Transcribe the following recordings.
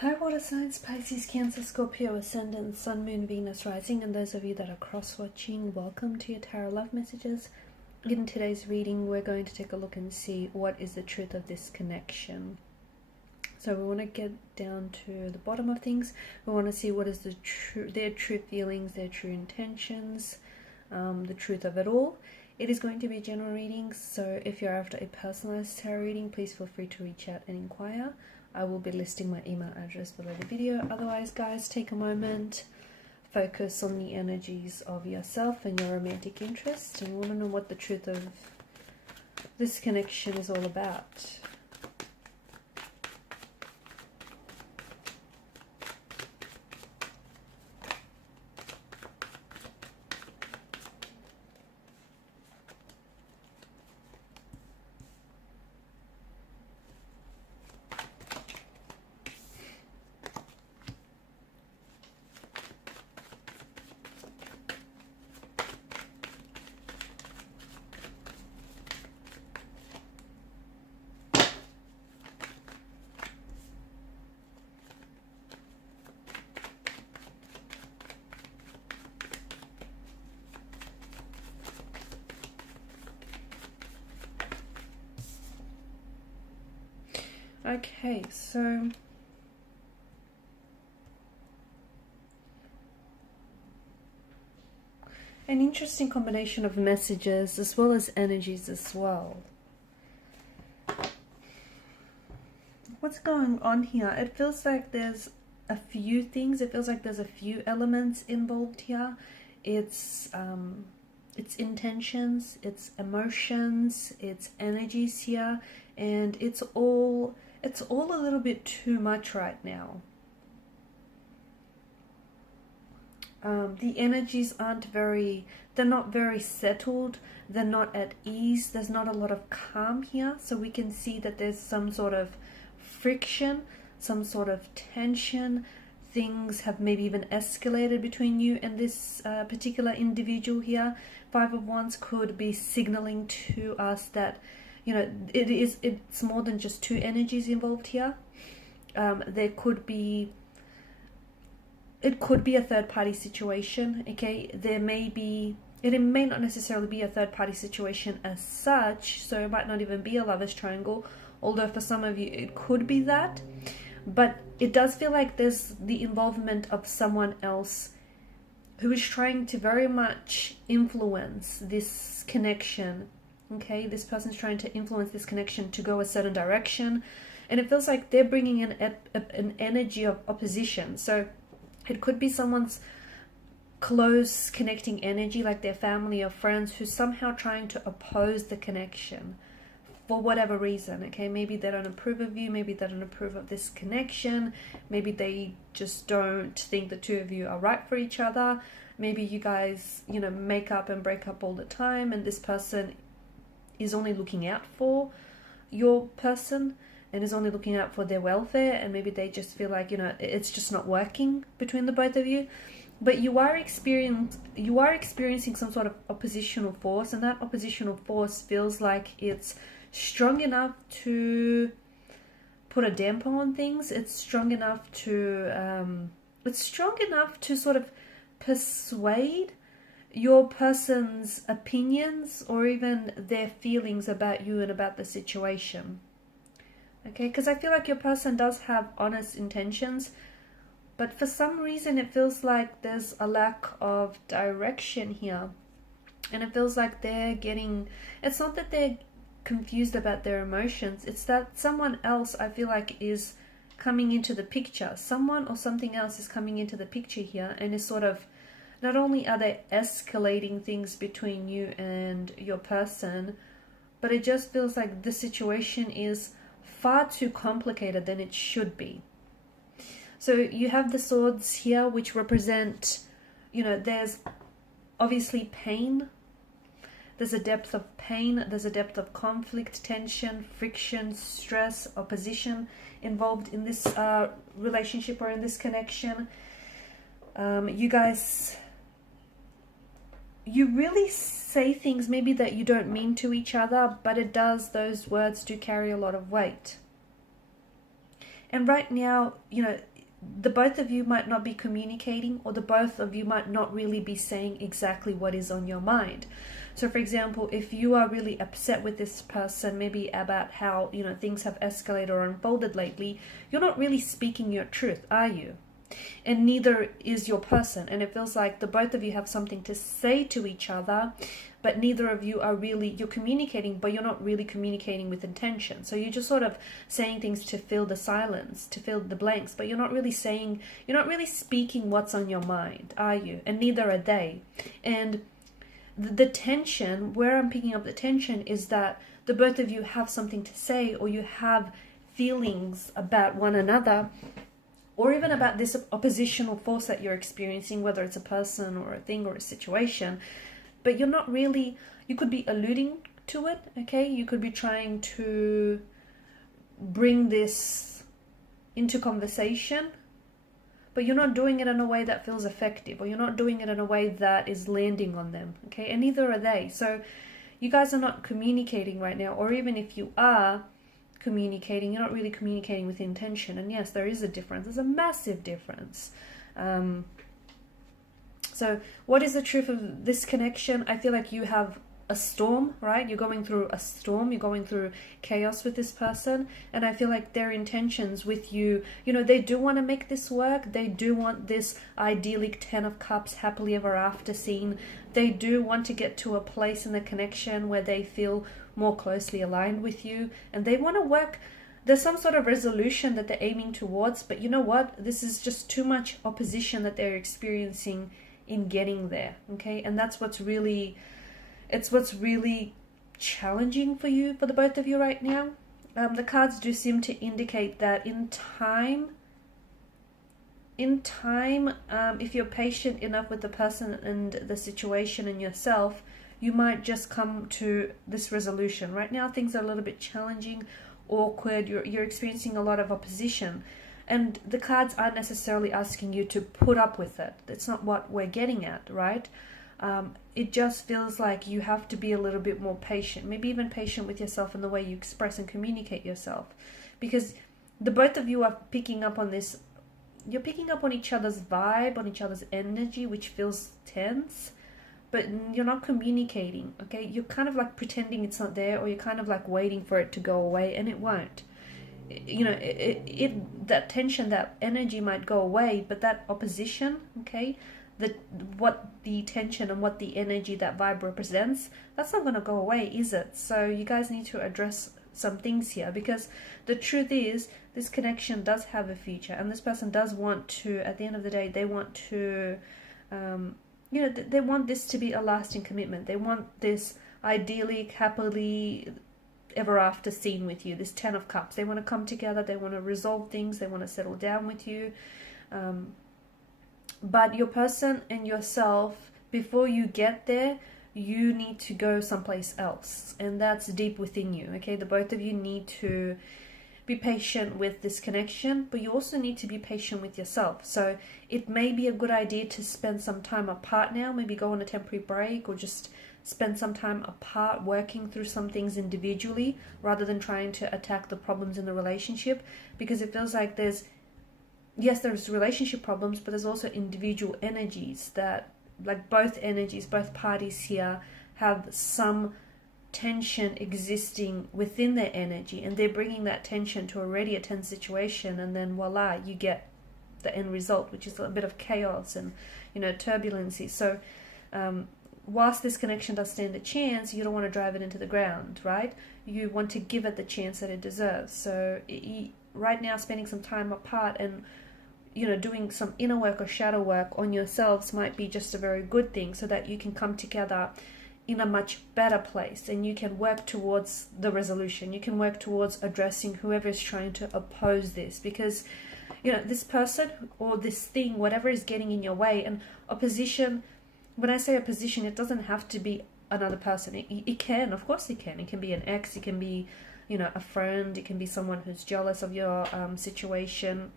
Hi water signs, Pisces, Cancer, Scorpio, Ascendant, Sun, Moon, Venus, Rising, and those of you that are cross-watching, welcome to your Tarot Love Messages. In today's reading, we're going to take a look and see what is the truth of this connection. So we want to get down to the bottom of things. We want to see what is their true feelings, their true intentions, the truth of it all. It is going to be a general reading, so if you're after a personalized tarot reading, please feel free to reach out and inquire. I will be listing my email address below the video. Otherwise, guys, take a moment, focus on the energies of yourself and your romantic interest, and want to know what the truth of this connection is all about. Okay, so an interesting combination of messages as well as energies as well. What's going on here? It feels like there's a few things. It feels like there's a few elements involved here. It's intentions, it's emotions, it's energies here, and it's all a little bit too much right now. The energies they're not very settled, they're not at ease, there's not a lot of calm here, so we can see that there's some sort of friction, some sort of tension. Things have maybe even escalated between you and this particular individual here. Five of Wands could be signaling to us that, you know, it's more than just two energies involved here. It could be a third party situation. Okay, it may not necessarily be a third party situation as such, so it might not even be a lover's triangle, although for some of you it could be that. But it does feel like there's the involvement of someone else who is trying to very much influence this connection. Okay, this person's trying to influence this connection to go a certain direction, and it feels like they're bringing in an energy of opposition. So it could be someone's close connecting energy, like their family or friends, who's somehow trying to oppose the connection for whatever reason. Okay, maybe they don't approve of you, maybe they don't approve of this connection, maybe they just don't think the two of you are right for each other. Maybe you guys, you know, make up and break up all the time, and this person is only looking out for your person and is only looking out for their welfare, and maybe they just feel like, you know, it's just not working between the both of you. But you are experiencing some sort of oppositional force, and that oppositional force feels like it's strong enough to put a damper on things. It's strong enough to sort of persuade your person's opinions or even their feelings about you and about the situation. Okay, because I feel like your person does have honest intentions, but for some reason it feels like there's a lack of direction here, and it feels like it's not that they're confused about their emotions, it's that someone else, I feel like, is coming into the picture. Someone or something else is coming into the picture here, and is sort of, not only are they escalating things between you and your person, but it just feels like the situation is far too complicated than it should be. So you have the swords here, which represent, you know, there's obviously pain. There's a depth of pain, there's a depth of conflict, tension, friction, stress, opposition involved in this relationship or in this connection. You really say things maybe that you don't mean to each other, but those words do carry a lot of weight. And right now, you know, the both of you might not be communicating, or the both of you might not really be saying exactly what is on your mind. So for example, if you are really upset with this person, maybe about how, you know, things have escalated or unfolded lately, you're not really speaking your truth, are you? And neither is your person. And it feels like the both of you have something to say to each other, but neither of you are really, you're communicating, but you're not really communicating with intention. So you're just sort of saying things to fill the silence, to fill the blanks, but you're not really saying, you're not really speaking what's on your mind, are you? And neither are they. And the tension, where I'm picking up the tension, is that the both of you have something to say, or you have feelings about one another, or even about this oppositional force that you're experiencing, whether it's a person or a thing or a situation, but you're not really, you could be alluding to it, okay? You could be trying to bring this into conversation, but you're not doing it in a way that feels effective, or you're not doing it in a way that is landing on them, okay? And neither are they. So you guys are not communicating right now, or even if you are communicating, you're not really communicating with intention. And yes, there is a difference. There's a massive difference. So what is the truth of this connection? I feel like you have a storm, right? You're going through a storm, you're going through chaos with this person, and I feel like their intentions with you, you know, they do want to make this work. They do want this idyllic 10 of cups, happily ever after scene. They do want to get to a place in the connection where they feel more closely aligned with you, and they want to work. There's some sort of resolution that they're aiming towards, but you know what? This is just too much opposition that they're experiencing in getting there, okay? And that's what's really, it's what's really challenging for you, for the both of you right now. The cards do seem to indicate that in time, if you're patient enough with the person and the situation and yourself, you might just come to this resolution. Right now, things are a little bit challenging, awkward. You're experiencing a lot of opposition. And the cards aren't necessarily asking you to put up with it. That's not what we're getting at, right? It just feels like you have to be a little bit more patient, maybe even patient with yourself in the way you express and communicate yourself. Because the both of you are picking up on this, you're picking up on each other's vibe, on each other's energy, which feels tense, but you're not communicating, okay? You're kind of like pretending it's not there, or you're kind of like waiting for it to go away, and it won't. You know, that tension, that energy might go away, but that opposition, okay, what the tension and what the energy, that vibe represents, that's not going to go away, is it? So you guys need to address some things here, because the truth is, this connection does have a future, and this person does want to, at the end of the day, they want to, you know, they want this to be a lasting commitment. They want this idyllic, happily ever after scene with you, this 10 of cups. They want to come together, they want to resolve things, they want to settle down with you. But your person and yourself, before you get there, you need to go someplace else, and that's deep within you, okay? The both of you need to be patient with this connection, but you also need to be patient with yourself. So it may be a good idea to spend some time apart now, maybe go on a temporary break, or just spend some time apart working through some things individually, rather than trying to attack the problems in the relationship, because it feels like there's relationship problems, but there's also individual energies that, like both energies, both parties here have some tension existing within their energy, and they're bringing that tension to already a tense situation, and then voila, you get the end result, which is a bit of chaos and, you know, turbulency. So whilst this connection does stand a chance, you don't want to drive it into the ground, right? You want to give it the chance that it deserves. So right now, spending some time apart and, you know, doing some inner work or shadow work on yourselves might be just a very good thing, so that you can come together in a much better place, and you can work towards the resolution. You can work towards addressing whoever is trying to oppose this, because, you know, this person or this thing, whatever is getting in your way. And opposition, when I say opposition, it doesn't have to be another person. It can, of course it can. It can be an ex, it can be, you know, a friend, it can be someone who's jealous of your situation.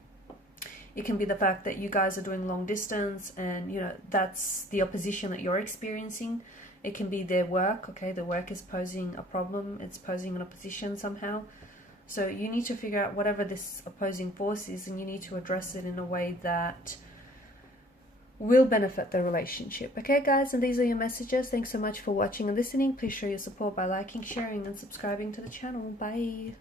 It can be the fact that you guys are doing long distance, and, you know, that's the opposition that you're experiencing. It can be their work, okay? The work is posing a problem, it's posing an opposition somehow. So you need to figure out whatever this opposing force is, and you need to address it in a way that will benefit the relationship. Okay, guys, and these are your messages. Thanks so much for watching and listening. Please show your support by liking, sharing, and subscribing to the channel. Bye.